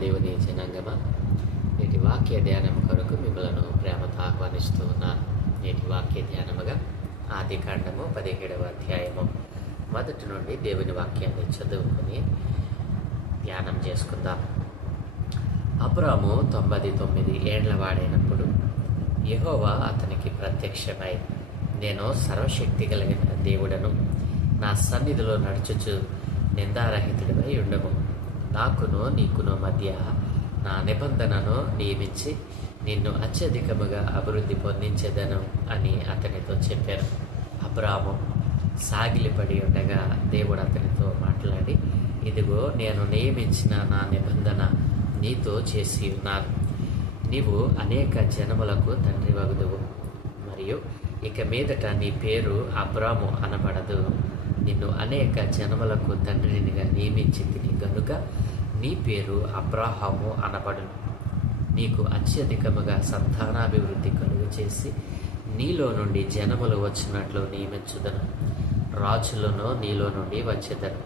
దేవుని జనాంగమా, నేటి వాక్య ధ్యానం కొరకు మిమ్మలను ప్రేమతో ఆహ్వానిస్తూ ఉన్నాను. నేటి వాక్య ధ్యానముగా ఆదికాండము 17వ అధ్యాయము మొదటి నుండి దేవుని వాక్యాన్ని చదువుకొని ధ్యానం చేసుకుందాం. అబ్రాము 99 ఏండ్ల వాడైనప్పుడు యెహోవా అతనికి ప్రత్యక్షమై, నేను సర్వశక్తి కలిగిన దేవుడను, నా సన్నిధిలో నడుచుచు నిందారహితుడివై ఉండము. నాకును నీకును మధ్య నా నిబంధనను నియమించి నిన్ను అత్యధికముగా అభివృద్ధి పొందించేదను అని అతనితో చెప్పాను. అబ్రాము సాగిలిపడి ఉండగా దేవుడు అతనితో మాట్లాడి, ఇదిగో నేను నియమించిన నా నిబంధన నీతో చేసి ఉన్నాను. నీవు అనేక జనములకు తండ్రి వగుదువు, మరియు ఇక మీదట నీ పేరు అబ్రాము అనబడదు. నిన్ను అనేక జనములకు తండ్రినిగా నియమించి తిని గనుక నీ పేరు అబ్రాహాము అనబడును. నీకు అత్యధికముగా సంతానాభివృద్ధి కలుగు చేసి నీలో నుండి జనములు వచ్చినట్లు నియమించుదను. రాజులను నీలో నుండి వచ్చేదను.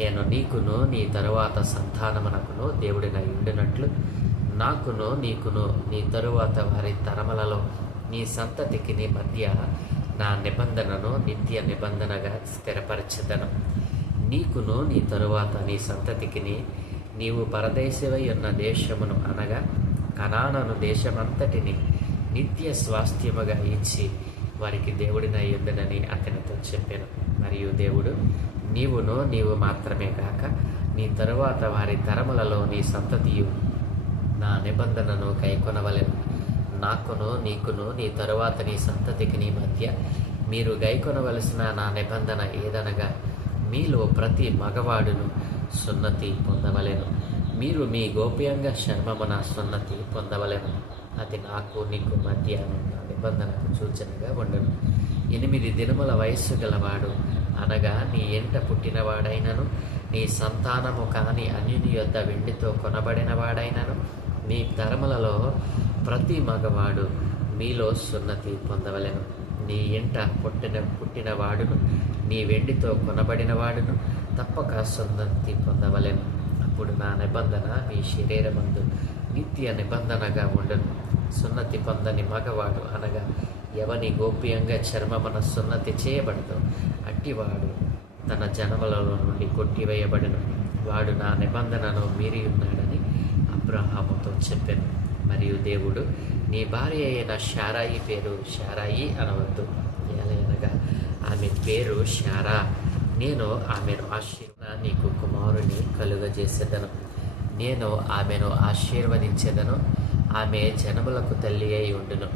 నేను నీకును నీ తరువాత సంతానమునకును దేవుడినై ఉండినట్లు నాకును నీకును నీ తరువాత వారి తరములలో నీ సంతతికి నీ మధ్య నా నిబంధనను నిత్య నిబంధనగా స్థిరపరచెదను. నీకును నీ తరువాత నీ సంతతికిని నీవు పరదేశివై ఉన్న దేశమును అనగా కనాను దేశమంతటిని నిత్య స్వాస్థ్యముగా ఇచ్చి వారికి దేవుడినై ఉండునని అతనితో చెప్పాను. మరియు దేవుడు, నీవు మాత్రమే కాక నీ తరువాత వారి తరములలో నీ సంతతియు నా నిబంధనను గైకొనవలెను. నాకును నీకును నీ తరువాత నీ సంతతికి నీ మధ్య మీరు గైకొనవలసిన నా నిబంధన ఏదనగా, మీలో ప్రతి మగవాడును సున్నతి పొందవలెను. మీరు మీ గోప్యంగా చర్మమున సున్నతి పొందవలెను. అది నాకు నీకు మధ్య నా నిబంధనకు సూచనగా ఉండను. 8 దినముల వయస్సు గలవాడు అనగా నీ ఎంట పుట్టినవాడైనను, నీ సంతానము కాని అన్యుని యొద్ద వెండితో కొనబడిన వాడైనను, మీ తరములలో ప్రతి మగవాడు మీలో సున్నతి పొందవలెను. నీ ఇంట పుట్టిన వాడును, నీ వెండితో కొనబడిన వాడును తప్పక సున్నతి పొందవలెను. అప్పుడు నా నిబంధన మీ శరీరమందు నిత్య నిబంధనగా ఉండను. సున్నతి పొందని మగవాడు అనగా ఎవని గోప్యంగా చర్మమున సున్నతి చేయబడదు, అట్టివాడు తన జనములలో నుండి కొట్టివేయబడను. వాడు నా నిబంధనను మీరి ఉన్నాడని అబ్రహాముతో చెప్పాను. మరియు దేవుడు, నీ భార్య అయిన శారాయి పేరు శారాయి అనవద్దు, ఏలయనగా ఆమె పేరు శారా. నేను ఆమెను నీకు కుమారుని కలుగజేసేదను. నేను ఆమెను ఆశీర్వదించేదను. ఆమె జనములకు తల్లి అయి ఉండును.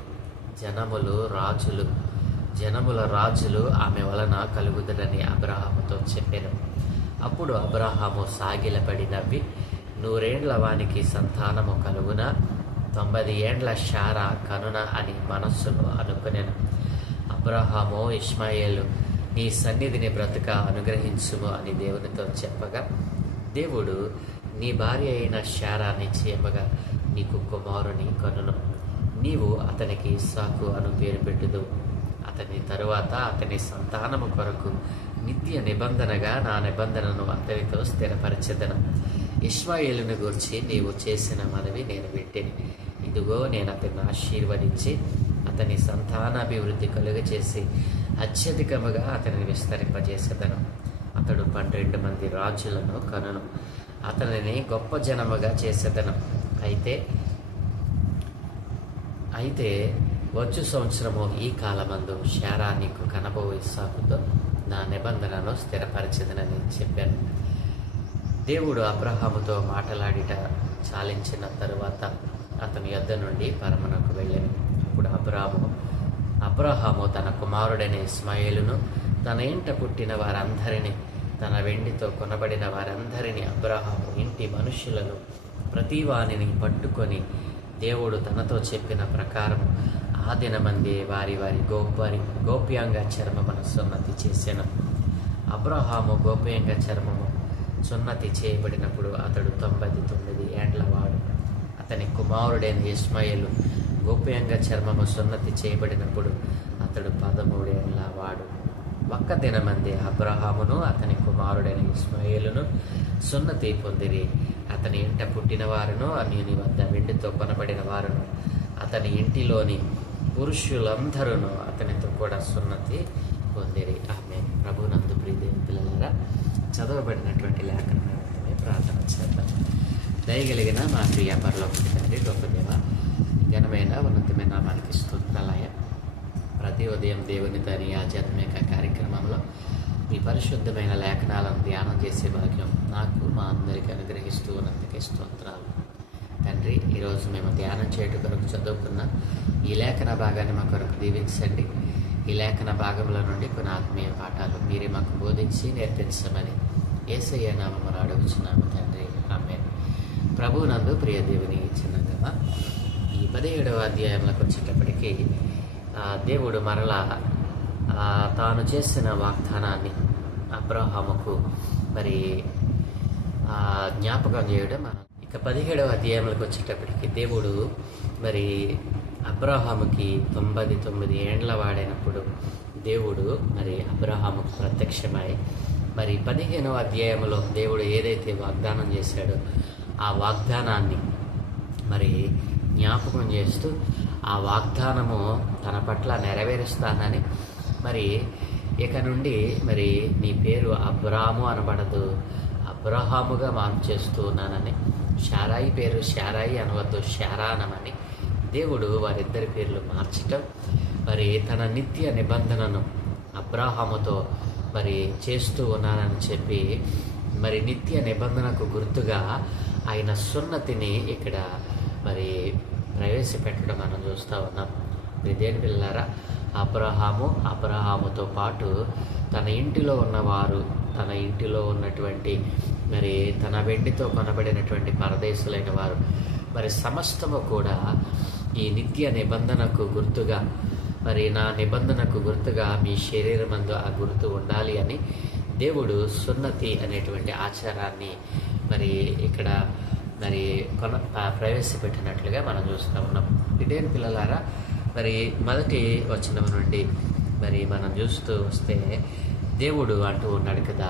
జనముల రాజులు ఆమె వలన కలుగుదరని అబ్రహాముతో చెప్పాను. అప్పుడు అబ్రహాము సాగిలపడి నవ్వి, 100 ఏండ్ల వానికి సంతానము కలుగునా, 90 ఏండ్ల శారా కనున అని మనస్సులో అనుకునేను. అబ్రహాము ఇష్మాయేలు, నీ సన్నిధిని బ్రతుక అనుగ్రహించుము అని దేవునితో చెప్పగా, దేవుడు, నీ భార్య అయిన శారా నిశ్చయముగా నీకు కుమారుని కనును. నీవు అతనికి ఇస్సాకు అను పేరు పెట్టుదువు. అతని తరువాత అతని సంతానము కొరకు నిత్య నిబంధనగా నా నిబంధనను అతనితో స్థిరపరచెదను. ఇష్మాయేలును గూర్చి నీవు చేసిన మనవి నేను వింటిని. ఇదిగో నేను అతన్ని ఆశీర్వదించి అతని సంతానాభివృద్ధి కలుగచేసి అత్యధికముగా అతనిని విస్తరింపజేసేదను. అతడు 12 మంది రాజులను కనును. అతనిని గొప్ప జనముగా చేసేదను. అయితే వచ్చు సంవత్సరము ఈ కాలమందు శారా నీకు కనబో ఇస్సాకుతో నా నిబంధనను స్థిరపరచెదనని చెప్పాను. దేవుడు అబ్రహాముతో మాటలాడిట చాలించిన తరువాత అతని యొద్ద నుండి పరమునకు వెళ్ళాను. అప్పుడు అబ్రహాము తన కుమారుడైన ఇష్మాయేలును, తన ఇంట పుట్టిన వారందరినీ, తన వెండితో కొనబడిన వారందరినీ, అబ్రహాము ఇంటి మనుషులను ప్రతి వానిని పట్టుకొని దేవుడు తనతో చెప్పిన ప్రకారం ఆ దినమందే వారి గోప్యంగా చర్మమును సున్నతి చేశాను. అబ్రహాము గోప్యంగా చర్మము సున్నతి చేయబడినప్పుడు అతడు 99 ఏండ్ల వాడు. అతని కుమారుడైన ఇష్మాయేలు గోప్యంగా చర్మము సున్నతి చేయబడినప్పుడు అతడు 13 ఏండ్ల వాడు. ఒక్క దినమందే అబ్రహామును అతని కుమారుడైన ఇస్మాయేలును సున్నతి పొందిరి. అతని ఇంట పుట్టిన వారును అన్యుని వద్ద వెండితో కొనబడిన వారును అతని ఇంటిలోని పురుషులందరూ అతనితో కూడా సున్నతి పొందిరి. ఆమె ప్రభునందు ప్రియదేవి పిల్లలారా, చదవబడినటువంటి లేఖనమే ప్రార్థన చేద్దాం. దయగలిగిన మా ప్రియ పరలోకపు తండ్రి, గొప్ప దేవ, ఘనమైన ఉన్నతమైన నామానికి స్తుతులయ. ప్రతి ఉదయం దేవుని దాని ఆధ్యాత్మిక కార్యక్రమంలో మీ పరిశుద్ధమైన లేఖనాలను ధ్యానం చేసే భాగ్యం నాకు మా అందరికీ అనుగ్రహిస్తూ ఉన్నందుకే స్తోత్రాలు తండ్రి. ఈరోజు మేము ధ్యానం చేయడం కొరకు చదువుకున్న ఈ లేఖన భాగాన్ని మా కొరకు దీవించండి. ఈ లేఖన భాగంలో నుండి కొన్ని ఆత్మీయ పాఠాలు మీరే మాకు బోధించి నేర్పించమని యేసయ్య నామమున అడుగుచున్నాము తండ్రి. ఆమేన్. ప్రభువునందు ప్రియ దేవుని చిన్నగా ఈ 17వ అధ్యాయంలోకి వచ్చేటప్పటికీ దేవుడు మరలా తాను చేసిన వాగ్దానాన్ని అబ్రహాముకు మరి జ్ఞాపకం చేయడం. ఇక 17వ అధ్యాయంలోకి వచ్చేటప్పటికి దేవుడు మరి అబ్రహాముకి 99 ఏండ్ల వాడైనప్పుడు దేవుడు మరి అబ్రహాముకు ప్రత్యక్షమై మరి 15వ అధ్యాయంలో దేవుడు ఏదైతే వాగ్దానం చేశాడో ఆ వాగ్దానాన్ని మరి జ్ఞాపకం చేస్తూ ఆ వాగ్దానము తన పట్ల నెరవేరుస్తానని, మరి ఇక నుండి మరి నీ పేరు అబ్రాము అనబడదు, అబ్రహాముగా మార్చేస్తూ ఉన్నానని, శారాయి పేరు శారాయి అనవద్దు, శారానమని దేవుడు వారిద్దరి పేర్లు మార్చటం, మరి తన నిత్య నిబంధనను అబ్రహాముతో మరి చేస్తూ ఉన్నానని చెప్పి మరి నిత్య నిబంధనకు గుర్తుగా ఆయన సున్నతిని ఇక్కడ మరి ప్రవేశపెట్టడం మనం చూస్తూ ఉన్నాం. దేని పిల్లారా, అబ్రహాముతో పాటు తన ఇంటిలో ఉన్నవారు, తన ఇంటిలో ఉన్నటువంటి మరి తన వెండితో కొనబడినటువంటి పరదేశులైన వారు మరి సమస్తము కూడా ఈ నిత్య నిబంధనకు గుర్తుగా, మరి నా నిబంధనకు గుర్తుగా మీ శరీరమందు ఆ గుర్తు ఉండాలి అని దేవుడు సున్నతి అనేటువంటి ఆచారాన్ని మరి ఇక్కడ మరి ప్రవేశపెట్టినట్లుగా మనం చూస్తూ ఉన్నాం. ఇదేం పిల్లలారా, మరి మొదటి వచనం నుండి మరి మనం చూస్తూ వస్తే దేవుడు అంటూ ఉన్నాడు కదా,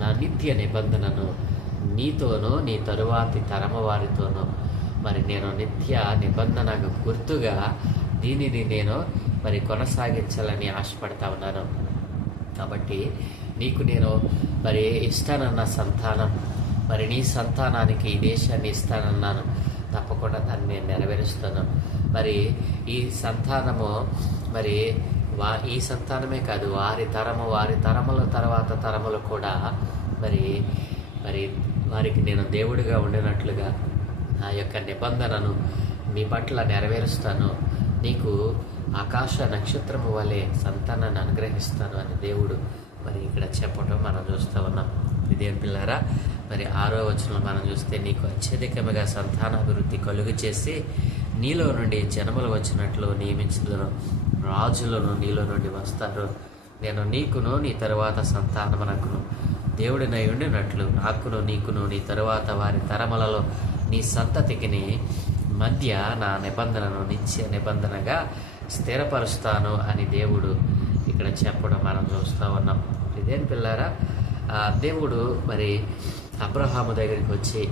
నా నిత్య నిబంధనను నీతోనూ నీ తరువాతి తరమ వారితోనూ మరి నేను నిత్య నిబంధనకు గుర్తుగా దీనిని నేను మరి కొనసాగించాలని ఆశపడతా ఉన్నాను. కాబట్టి నీకు నేను మరి ఇస్తానన్న సంతానం, మరి నీ సంతానానికి ఈ దేశాన్ని ఇస్తానన్నాను, తప్పకుండా దాన్ని నేను నెరవేరుస్తాను. మరి ఈ సంతానము మరి ఈ సంతానమే కాదు, వారి తరముల తర్వాత తరములు కూడా మరి మరి వారికి నేను దేవుడిగా ఉండినట్లుగా నా యొక్క నిబంధనను మీ పట్ల నెరవేరుస్తాను, నీకు ఆకాశ నక్షత్రము వలె సంతానాన్ని అనుగ్రహిస్తాను అని దేవుడు మరి ఇక్కడ చెప్పటం మనం చూస్తూ ఉన్నాం. ఇదేం పిల్లారా, మరి 6వ వచనంలో మనం చూస్తే నీకు అత్యధికముగా సంతానాభివృద్ధి కలుగు చేసి నీలో నుండి జనములు వచ్చినట్లు నియమించుదును, రాజులను నీలో నుండి వస్తారు, నేను నీకును నీ తరువాత సంతానమునకును దేవుడినై ఉండినట్లు నాకును నీకును నీ తరువాత వారి తరములలో నీ సంతతికిని మధ్య నా నిబంధనను నిత్య నిబంధనగా స్థిరపరుస్తాను అని దేవుడు ఇక్కడ చెప్పడం మనం చూస్తూ ఉన్నాం. ఇదేం పిల్లారా, దేవుడు మరి అబ్రహాము దగ్గరికి వచ్చి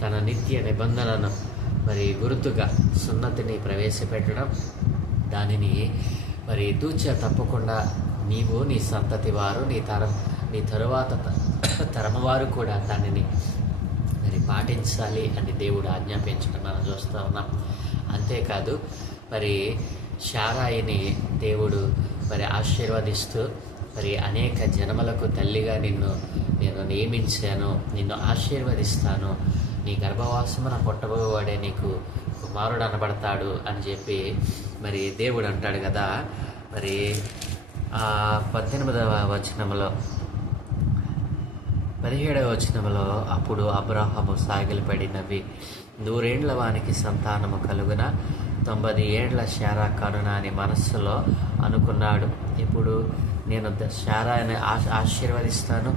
తన నిత్య నిబంధనను మరి గుర్తుగా సున్నతిని ప్రవేశపెట్టడం, దానిని మరి తూచా తప్పకుండా నీవు నీ సంతతి వారు నీ తరువాత తరమ వారు కూడా దానిని మరి పాటించాలి అని దేవుడు ఆజ్ఞాపించడం మనం చూస్తూ ఉన్నాం. అంతేకాదు మరి శారాయిని దేవుడు మరి ఆశీర్వదిస్తూ మరి అనేక జనములకు తల్లిగా నేను నియమించాను, నిన్ను ఆశీర్వదిస్తాను, నీ గర్భవాసమున పుట్టబోవాడే నీకు కుమారుడు అనబడతాడు అని చెప్పి మరి దేవుడు అంటాడు కదా. మరి 18వ వచనంలో 17వ వచనంలో అప్పుడు అబ్రహాము సాగిలపడినవి 100 ఏండ్ల వానికి సంతానము కలుగున 90 ఏండ్ల శారా కనున అని మనస్సులో అనుకున్నాడు. ఇప్పుడు నేను శారాని ఆశీర్వదిస్తాను,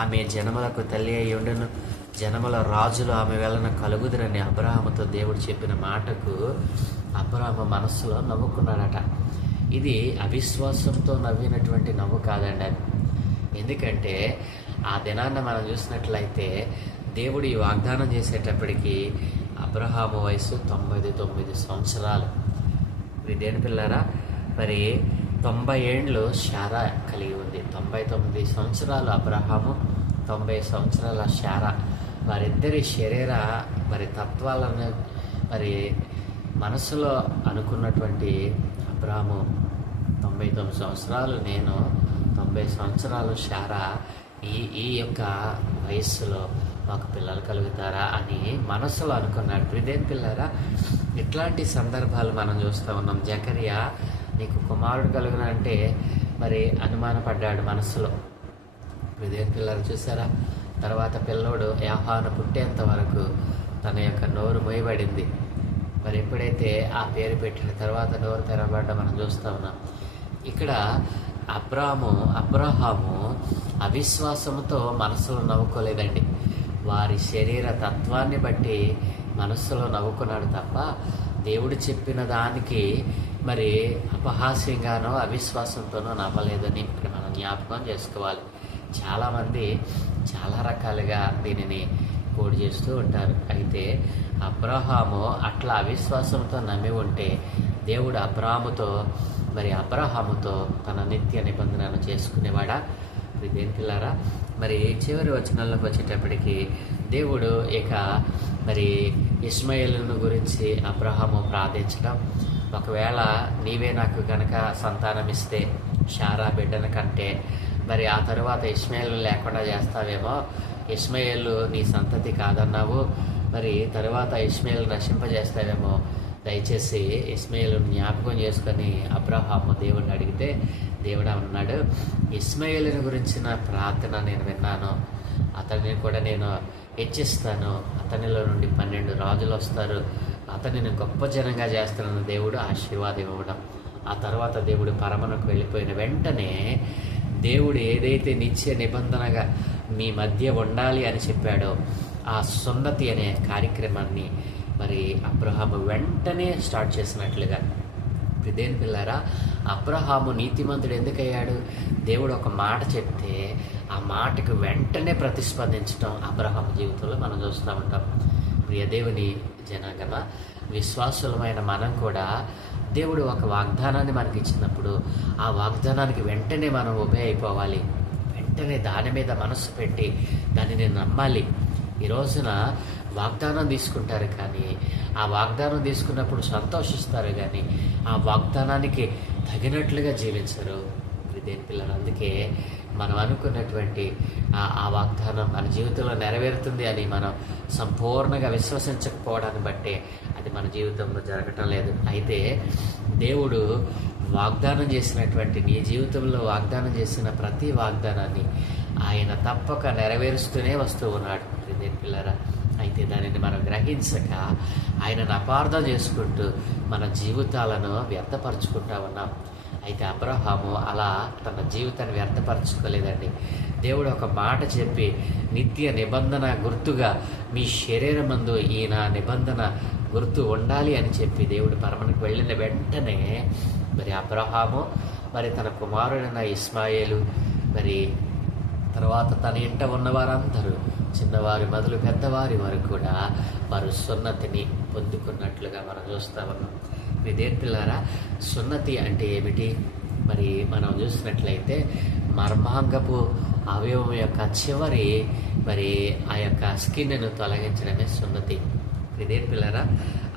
ఆమె జనములకు తల్లి అయి ఉండును, జనముల రాజులు ఆమె వలన కలుగుదురని అబ్రహాముతో దేవుడు చెప్పిన మాటకు అబ్రహాము మనస్సులో నవ్వుకున్నాడట. ఇది అవిశ్వాసంతో నవ్వినటువంటి నవ్వు కాదండి అది. ఎందుకంటే ఆ దినాన్న మనం చూసినట్లయితే దేవుడు ఈ వాగ్దానం చేసేటప్పటికి అబ్రహాము వయసు 99 సంవత్సరాలు. దేని పిల్లరా, మరి 90 ఏండ్లు శారా కలిగి ఉంది. 99 సంవత్సరాలు అబ్రహాము, 90 సంవత్సరాల శారా. వారిద్దరి శరీర మరి తత్వాలను మరి మనసులో అనుకున్నటువంటి అబ్రహాము 99 సంవత్సరాలు నేను, 90 సంవత్సరాలు శారా, ఈ యొక్క వయస్సులో మాకు పిల్లలు కలుగుతారా అని మనసులో అనుకున్నాడు. ప్రిదేన్ పిల్లరా, ఇట్లాంటి సందర్భాలు మనం చూస్తూ ఉన్నాం. జకరియా నీకు కుమారుడు కలుగున అంటే మరి అనుమానపడ్డాడు మనసులో. ప్రిదేన్ పిల్లలు చూసారా, తర్వాత పిల్లోడు యోహాను పుట్టేంత వరకు తన యొక్క నోరు మొయ్యబడింది. మరి ఎప్పుడైతే ఆ పేరు పెట్టిన తర్వాత నోరు తెరవబడ్డ మనం చూస్తూ ఉన్నాం. ఇక్కడ అబ్రహాము అవిశ్వాసంతో మనసులో నవ్వుకోలేదండి. వారి శరీర తత్వాన్ని బట్టి మనస్సులో నవ్వుకున్నాడు తప్ప దేవుడు చెప్పిన దానికి మరి అపహాస్యంగానో అవిశ్వాసంతోనో నవ్వలేదని ఇక్కడ మనం జ్ఞాపకం చేసుకోవాలి. చాలామంది చాలా రకాలుగా దీనిని కోడి చేస్తూ ఉంటారు. అయితే అబ్రహాము అట్లా అవిశ్వాసంతో నమ్మి ఉంటే దేవుడు అబ్రహాముతో తన నిత్య నిబంధనను చేసుకునేవాడా? దేని పిల్లారా, మరి చివరి వచనాల్లోకి వచ్చేటప్పటికి దేవుడు ఇక మరి ఇష్మాయేలును గురించి అబ్రహాము ప్రార్థించడం, ఒకవేళ నీవే నాకు కనుక సంతానం ఇస్తే శారా బిడ్డను కంటే మరి ఆ తరువాత ఇష్మాయేలు లేకుండా చేస్తావేమో, ఇష్మాయేలు నీ సంతతి కాదన్నావు, మరి తరువాత ఇష్మాయేలు నశింపజేస్తావేమో, దయచేసి ఇష్మాయేలును జ్ఞాపకం చేసుకొని అబ్రహాము దేవుడిని అడిగితే దేవుడు అన్నాడు, ఇష్మాయేలుని గురించిన ప్రార్థన నేను విన్నాను, అతనిని కూడా నేను హెచ్చిస్తాను, అతనిలో నుండి 12 రాజులు వస్తారు, అతనిని గొప్ప జనంగా చేస్తానని దేవుడు ఆశీర్వాదం ఇవ్వడం. ఆ తర్వాత దేవుడు పరమనకు వెళ్ళిపోయిన వెంటనే దేవుడు ఏదైతే నిత్య నిబంధనగా మీ మధ్య ఉండాలి అని చెప్పాడో ఆ సున్నతి అనే కార్యక్రమాన్ని మరి అబ్రహాము వెంటనే స్టార్ట్ చేసినట్లుగా. దేని పిల్లారా, అబ్రహాము నీతిమంతుడు ఎందుకయ్యాడు? దేవుడు ఒక మాట చెప్తే ఆ మాటకు వెంటనే ప్రతిస్పందించడం అబ్రహాము జీవితంలో మనం చూస్తూ ఉంటాం. ప్రియ దేవుని జనాంగమ, విశ్వాసులమైన మనం కూడా దేవుడు ఒక వాగ్దానాన్ని మనకి ఇచ్చినప్పుడు ఆ వాగ్దానానికి వెంటనే మనం ఒబే అయిపోవాలి. వెంటనే దాని మీద మనస్సు పెట్టి దానిని నమ్మాలి. ఈ రోజున వాగ్దానం తీసుకుంటారు, కానీ ఆ వాగ్దానం తీసుకున్నప్పుడు సంతోషిస్తారు, కానీ ఆ వాగ్దానానికి తగినట్లుగా జీవించరు. దేని పిల్లలు, అందుకే మనం అనుకున్నటువంటి ఆ వాగ్దానం మన జీవితంలో నెరవేరుతుంది అని మనం సంపూర్ణంగా విశ్వసించకపోవడాన్ని బట్టే అది మన జీవితంలో జరగటం లేదు. అయితే దేవుడు వాగ్దానం చేసినటువంటి నీ జీవితంలో వాగ్దానం చేసిన ప్రతి వాగ్దానాన్ని ఆయన తప్పక నెరవేరుస్తూనే వస్తూ ఉన్నాడు. దేని పిల్లరా, అయితే దానిని మనం గ్రహించక ఆయనను అపార్థం చేసుకుంటూ మన జీవితాలను వ్యర్థపరచుకుంటా ఉన్నాం. అయితే అబ్రహాము అలా తన జీవితాన్ని వ్యర్థపరచుకోలేదండి. దేవుడు ఒక మాట చెప్పి నిత్య నిబంధన గుర్తుగా మీ శరీరమందు ఈయన నిబంధన గుర్తు ఉండాలి అని చెప్పి దేవుడు పరమనకు వెళ్ళిన వెంటనే మరి అబ్రహాము మరి తన కుమారుడైన ఇష్మాయేలు మరి తర్వాత తన ఇంట ఉన్నవారందరూ చిన్నవారి మొదలు పెద్దవారి వరకు కూడా వారు సున్నతిని పొందుకున్నట్లుగా మనం చూస్తూ ఉన్నాం. దేని పిల్లారా, సున్నతి అంటే ఏమిటి? మరి మనం చూసినట్లయితే మర్మాంగపు అవయవం యొక్క చివరి మరి ఆ యొక్క స్కిన్ను తొలగించడమే సున్నతి. దేని పిల్లారా,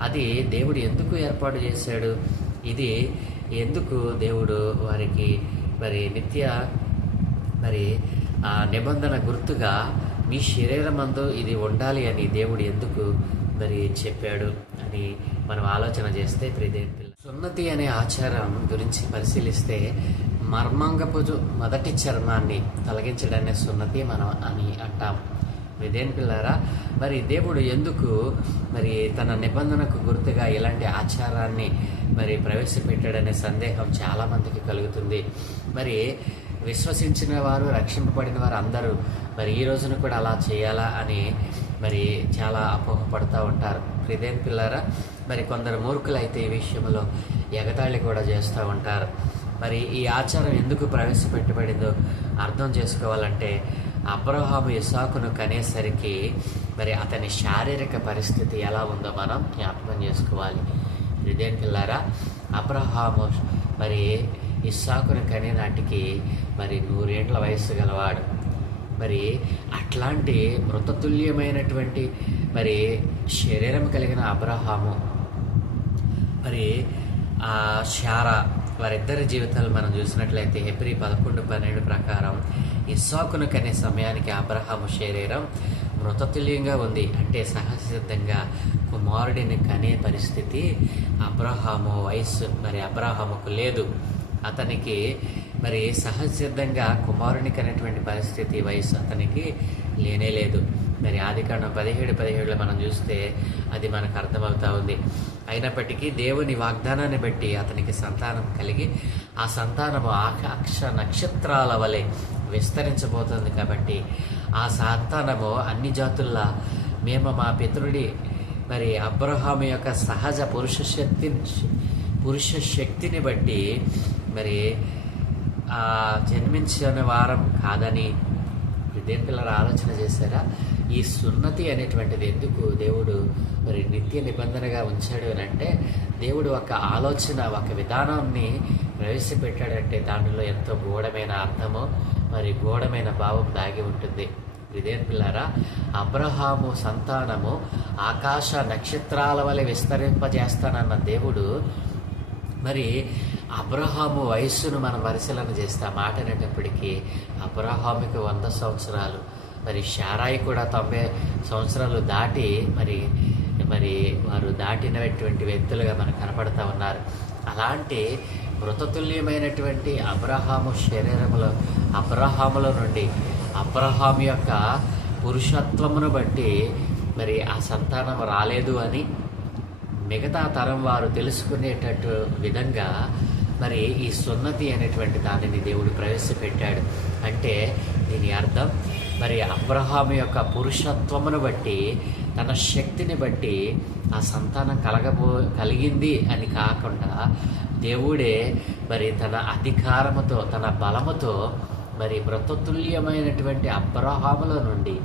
అది దేవుడు ఎందుకు ఏర్పాటు చేశాడు? ఇది ఎందుకు దేవుడు వారికి మరి నిత్య మరి ఆ నిబంధన గుర్తుగా మీ శరీరమందు ఇది ఉండాలి అని దేవుడు ఎందుకు మరి చెప్పాడు అని మనం ఆలోచన చేస్తే, సున్నతి అనే ఆచారం గురించి పరిశీలిస్తే మర్మాంగపు మొదటి చర్మాన్ని తొలగించడాన్ని సున్నతి మనం అని అంటాం. దేని పిల్లారా, మరి దేవుడు ఎందుకు మరి తన నిబంధనకు గుర్తుగా ఇలాంటి ఆచారాన్ని మరి ప్రవేశపెట్టాడనే సందేహం చాలామందికి కలుగుతుంది. మరి విశ్వసించిన వారు, రక్షింపబడిన వారు అందరూ మరి ఈ రోజున కూడా అలా చేయాలా అని మరి చాలా అపోహపడుతూ ఉంటారు. దేని పిల్లారా, మరి కొందరు మూర్ఖులు అయితే ఈ విషయంలో ఎగతాళి కూడా చేస్తూ ఉంటారు. మరి ఈ ఆచారం ఎందుకు ప్రవేశపెట్టబడిందో అర్థం చేసుకోవాలంటే అబ్రహాము ఇస్సాకును కనేసరికి మరి అతని శారీరక పరిస్థితి ఎలా ఉందో మనం జ్ఞాపకం చేసుకోవాలి. ఇదేం పిల్లారా, అబ్రహాము మరి ఇస్సాకును కనే నాటికి మరి 100 ఏండ్ల వయస్సు గలవాడు. మరి అట్లాంటి మృతతుల్యమైనటువంటి మరి శరీరం కలిగిన అబ్రహాము మరి ఆ శారా వారిద్దరి జీవితాలు మనం చూసినట్లయితే హెబ్రీ 11:12 ప్రకారం ఇస్సాకును కనే సమయానికి అబ్రహాము శరీరం మృతతుల్యంగా ఉంది. అంటే సహజసిద్ధంగా కుమారుడిని కనే పరిస్థితి అబ్రహాము వయస్సు మరి అబ్రహాముకు లేదు. అతనికి మరి సహజసిద్ధంగా కుమారుని కనేటువంటి పరిస్థితి వయసు అతనికి లేనేలేదు. మరి ఆదికాండం 17:17 మనం చూస్తే అది మనకు అర్థమవుతా ఉంది. అయినప్పటికీ దేవుని వాగ్దానాన్ని బట్టి అతనికి సంతానం కలిగి ఆ సంతానము ఆకాశ నక్షత్రాల వలె విస్తరించబోతుంది. కాబట్టి ఆ సంతానము అన్ని జాతుల్లా మేము మా పితరుడి మరి అబ్రహాము యొక్క సహజ పురుష శక్తిని బట్టి మరి జన్మించిన వారం కాదని దేని పిల్లలు ఆలోచన చేశారా? ఈ సున్నతి అనేటువంటిది ఎందుకు దేవుడు మరి నిత్య నిబంధనగా ఉంచాడు అని అంటే, దేవుడు ఒక ఆలోచన ఒక విధానాన్ని ప్రవేశపెట్టాడంటే దానిలో ఎంతో గూఢమైన అర్థము మరి గూఢమైన భావం దాగి ఉంటుంది. ఇదేం పిల్లారా, అబ్రహాము సంతానము ఆకాశ నక్షత్రాల వలె విస్తరింపజేస్తానన్న దేవుడు మరి అబ్రహాము వయస్సును మనం పరిశీలన చేస్తే ఆ మాట అనేటప్పటికీ అబ్రహాముకి 100 సంవత్సరాలు, మరి శారాయి కూడా 90 సంవత్సరాలు దాటి మరి వారు దాటినటువంటి వ్యక్తులుగా మనకు కనపడతా ఉన్నారు. అలాంటి మృతతుల్యమైనటువంటి అబ్రహాము శరీరములో అబ్రహాముల నుండి అబ్రహాము యొక్క పురుషత్వమును బట్టి మరి ఆ సంతానం రాలేదు అని మిగతా తరం వారు తెలుసుకునేటట్టు విధంగా మరి ఈ సున్నతి అనేటువంటి దానిని దేవుడు ప్రవేశపెట్టాడు. అంటే దీని అర్థం మరి అబ్రహాము యొక్క పురుషత్వమును బట్టి తన శక్తిని బట్టి ఆ సంతానం కలిగింది అని కాకుండా దేవుడే మరి తన అధికారముతో తన బలముతో మరి మృతతుల్యమైనటువంటి అబ్రహాముల నుండి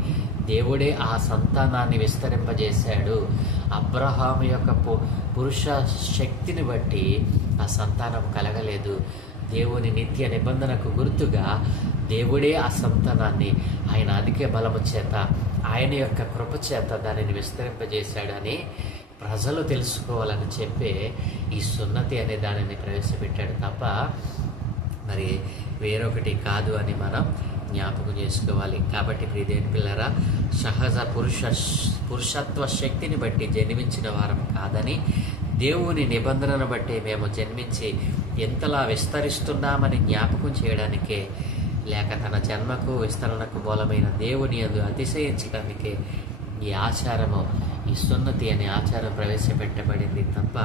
దేవుడే ఆ సంతానాన్ని విస్తరింపజేశాడు. అబ్రహాము యొక్క పురుష శక్తిని బట్టి ఆ సంతానం కలగలేదు. దేవుని నిత్య నిబంధనకు గుర్తుగా దేవుడే ఆ సంతానాన్ని ఆయన అధిక బలము చేత ఆయన యొక్క కృప చేత దానిని విస్తరింపజేశాడని ప్రజలు తెలుసుకోవాలని చెప్పే ఈ సున్నతి అనే దానిని ప్రవేశపెట్టాడు తప్ప మరి వేరొకటి కాదు అని మనం జ్ఞాపకం చేసుకోవాలి. కాబట్టి ప్రియదేని పిల్లరా, సహజ పురుషత్వ శక్తిని బట్టి జన్మించిన వారం కాదని దేవుని నిబంధనను బట్టి మేము జన్మించి ఎంతలా విస్తరిస్తున్నామని జ్ఞాపకం చేయడానికే, లేక తన జన్మకు విస్తరణకు మూలమైన దేవుని యందు అతిశయించడానికే ఈ ఆచారము, ఈ సున్నతి అనే ఆచారం ప్రవేశపెట్టబడింది తప్ప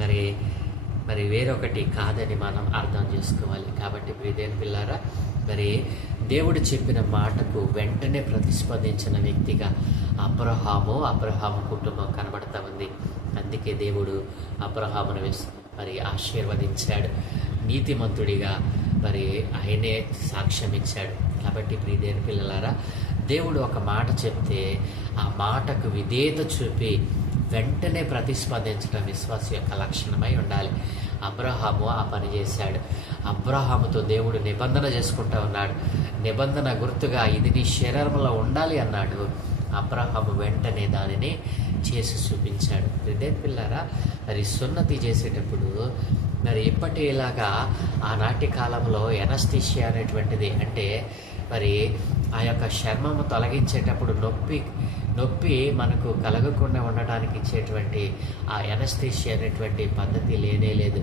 మరి వేరొకటి కాదని మనం అర్థం చేసుకోవాలి. కాబట్టి ప్రియదేని పిల్లారా, మరి దేవుడు చెప్పిన మాటకు వెంటనే ప్రతిస్పందించిన వ్యక్తిగా అబ్రహాము కుటుంబం కనబడతా ఉంది. అందుకే దేవుడు అబ్రహామును మరి ఆశీర్వదించాడు. నీతిమంతుడిగా మరి ఆయనే సాక్ష్యం ఇచ్చాడు. కాబట్టి ప్రియదేని పిల్లలారా, దేవుడు ఒక మాట చెప్తే ఆ మాటకు విధేయత చూపి వెంటనే ప్రతిస్పందించడం విశ్వాస యొక్క లక్షణమై ఉండాలి. అబ్రహాము ఆ పని చేశాడు. అబ్రహాముతో దేవుడు నిబంధన చేసుకుంటూ ఉన్నాడు. నిబంధన గుర్తుగా ఇది నీ శరీరంలో ఉండాలి అన్నాడు. అబ్రహాము వెంటనే దానిని చేసి చూపించాడు. ఇదే పిల్లారా, మరి సున్నతి చేసేటప్పుడు మరి ఇప్పటిలాగా ఆనాటి కాలంలో ఎనస్థీషియా అనేటువంటిది, అంటే మరి ఆ యొక్క చర్మము తొలగించేటప్పుడు నొప్పి మనకు కలగకుండా ఉండటానికి ఇచ్చేటువంటి ఆ ఎనస్థీషియా అనేటువంటి పద్ధతి లేదు.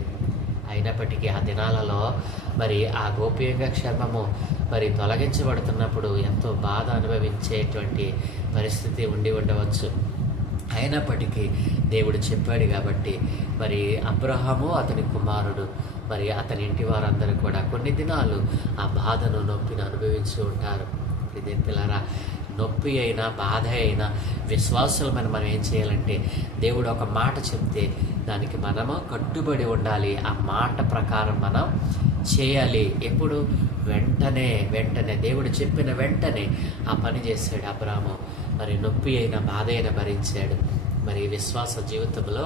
అయినప్పటికీ ఆ దినాలలో మరి ఆ గోప్యంగ చర్మము మరి తొలగించబడుతున్నప్పుడు ఎంతో బాధ అనుభవించేటువంటి పరిస్థితి ఉండవచ్చు. అయినప్పటికీ దేవుడు చెప్పాడు కాబట్టి మరి అబ్రహాము అతని కుమారుడు మరి అతని ఇంటి వారందరూ కూడా కొన్ని దినాలు ఆ బాధను నొప్పిని అనుభవించి ఉంటారు. ఇదే పిల్లరా, నొప్పి అయినా బాధ అయినా విశ్వాసులమైన మనం ఏం చేయాలంటే దేవుడు ఒక మాట చెప్తే దానికి మనము కట్టుబడి ఉండాలి. ఆ మాట ప్రకారం మనం చేయాలి. ఎప్పుడు వెంటనే దేవుడు చెప్పిన వెంటనే ఆ పని చేశాడు అబ్రాహాము. మరి నొప్పి అయినా బాధ అయినా భరించాడు. మరి విశ్వాస జీవితంలో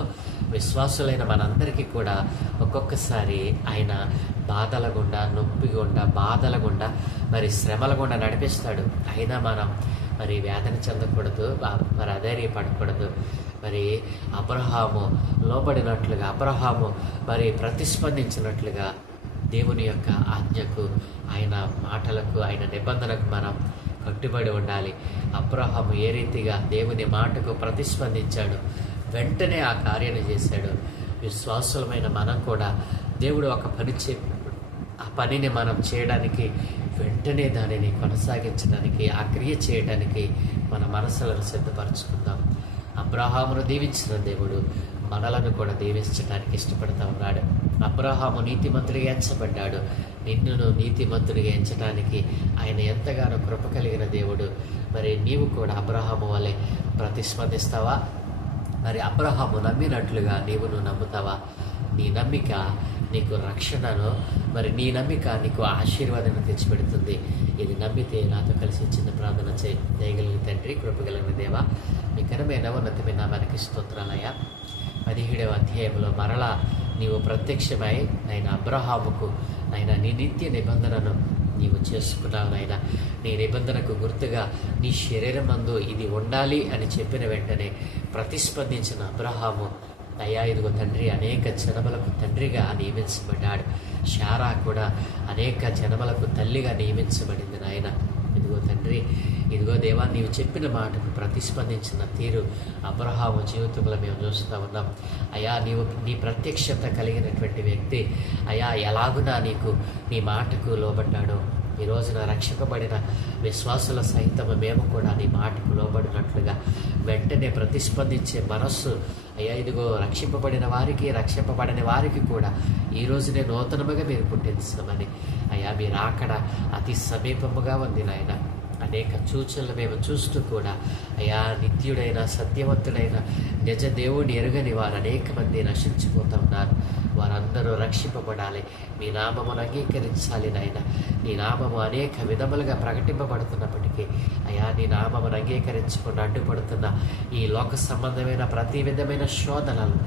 విశ్వాసులైన మనందరికీ కూడా ఒక్కొక్కసారి ఆయన బాధల గుండా, నొప్పి గుండా, బాధల గుండా, మరి శ్రమల గుండా నడిపిస్తాడు. అయినా మనం మరి వేదన చెందకూడదు, మరి అధైర్యపడకూడదు. మరి అబ్రహాము లోబడినట్లుగా, అబ్రహాము మరి ప్రతిస్పందించినట్లుగా దేవుని యొక్క ఆజ్ఞకు, ఆయన మాటలకు, ఆయన నిబంధనకు మనం కట్టుబడి ఉండాలి. అబ్రహాము ఏ రీతిగా దేవుని మాటకు ప్రతిస్పందించాడు, వెంటనే ఆ కార్యాన్ని చేశాడు. విశ్వాసులమైన మనం కూడా దేవుడు ఒక పని ఆ పనిని మనం చేయడానికి, వెంటనే దానిని కొనసాగించడానికి, ఆ క్రియ చేయడానికి మన మనసులను సిద్ధపరచుకుందాం. అబ్రహామును దీవించిన దేవుడు మనలను కూడా దీవించడానికి ఇష్టపడుతూ ఉన్నాడు. అబ్రహాము నీతిమంతుడిగా ఎంచబడ్డాడు. నిన్నును నీతిమంతుడిగా ఎంచడానికి ఆయన ఎంతగానో కృప కలిగిన దేవుడు. మరి నీవు కూడా అబ్రహాము వలె ప్రతిస్పందిస్తావా? మరి అబ్రహాము నమ్మినట్లుగా నీవును నమ్ముతావా? నీ నమ్మిక నీకు రక్షణను, మరి నీ నమ్మిక నీకు ఆశీర్వాదాన్ని తెచ్చిపెడుతుంది. ఇది నమ్మితే నాతో కలిసి చిన్న ప్రార్థన చేయగలిగిన తండ్రి, కృపగలిగిన దేవా, మీ ఘనమైన ఉన్నతమైన నామానికి స్తోత్రాలయ్యా. 17వ అధ్యాయంలో మరలా నీవు ప్రత్యక్షమై ఆయన అబ్రహాముకు ఆయన నీ నిత్య నిబంధనను నీవు చేసుకున్నావు నాయన. నీ నిబంధనకు గుర్తుగా నీ శరీరమందు ఇది ఉండాలి అని చెప్పిన వెంటనే ప్రతిస్పందించిన అబ్రహాము అయ్యా ఇదిగో తండ్రి అనేక జనములకు తండ్రిగా నియమించబడ్డాడు. శారా కూడా అనేక జనములకు తల్లిగా నియమించబడింది నాయన. ఇదిగో తండ్రి, ఇదిగో దేవా, నీవు చెప్పిన మాటకు ప్రతిస్పందించిన తీరు అబ్రహాము జీవితంలో మేము చూస్తూ ఉన్నాం. అయా నీ ప్రత్యక్షత కలిగినటువంటి వ్యక్తి అయా ఎలాగునా నీ మాటకు లోబడ్డాడో, ఈ రోజున రక్షింపబడిన విశ్వాసుల సహితము మేము కూడా నీ మాటకు లోబడినట్లుగా వెంటనే ప్రతిస్పందించే మనస్సు అయ్యా ఇదిగో రక్షింపబడిన వారికి, రక్షింపబడని వారికి కూడా ఈ రోజునే నూతనముగా మీరు పుట్టించమని అయ్యా మీరు అక్కడ అతి సమీపముగా ఉంది నాయన. అనేక సూచనలు మేము చూస్తూ కూడా అయ్యా నిత్యుడైన, సత్యవంతుడైన, నిజ దేవుని ఎరుగని వారు అనేక మంది నశించిపోతూ ఉన్నారు. వారందరూ రక్షింపబడాలి, మీ నామమును అంగీకరించాలి నాయన. నీ నామము అనేక విధములుగా ప్రకటింపబడుతున్నప్పటికీ అయ్యా నీ నామమును అంగీకరించకుండా అడ్డుపడుతున్న ఈ లోక సంబంధమైన ప్రతి విధమైన శోధనలు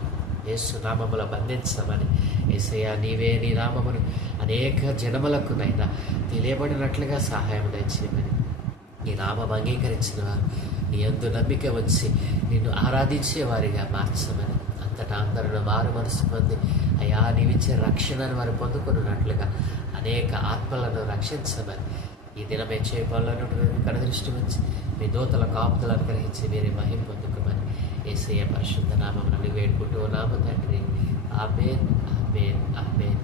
యేసు నామములో బంధించమని యేసయ్యా నీవే నీ నామమును అనేక జనములకు నైనా తెలియబడినట్లుగా సహాయం దయచేయమని, నీ నామం అంగీకరించిన వారు నీ యందు నమ్మిక ఉంచి నిన్ను ఆరాధించే వారిగా మార్చమని, అంతటా అందరూ మారు మనసు పొంది అయా నీవిచ్చే రక్షణను వారు పొందుకున్నట్లుగా అనేక ఆత్మలను రక్షించమని, ఈ దినమే చేయపాలను కనదృష్టి ఉంచి మీ దూతల కాపుదలను గ్రహించి మీరే మహిమ పొందుకోమని యేసయ్య పరిశుద్ధ నామమును వేడుకుంటూ నామ తండ్రి. ఆమేన్, ఆమేన్, ఆమేన్.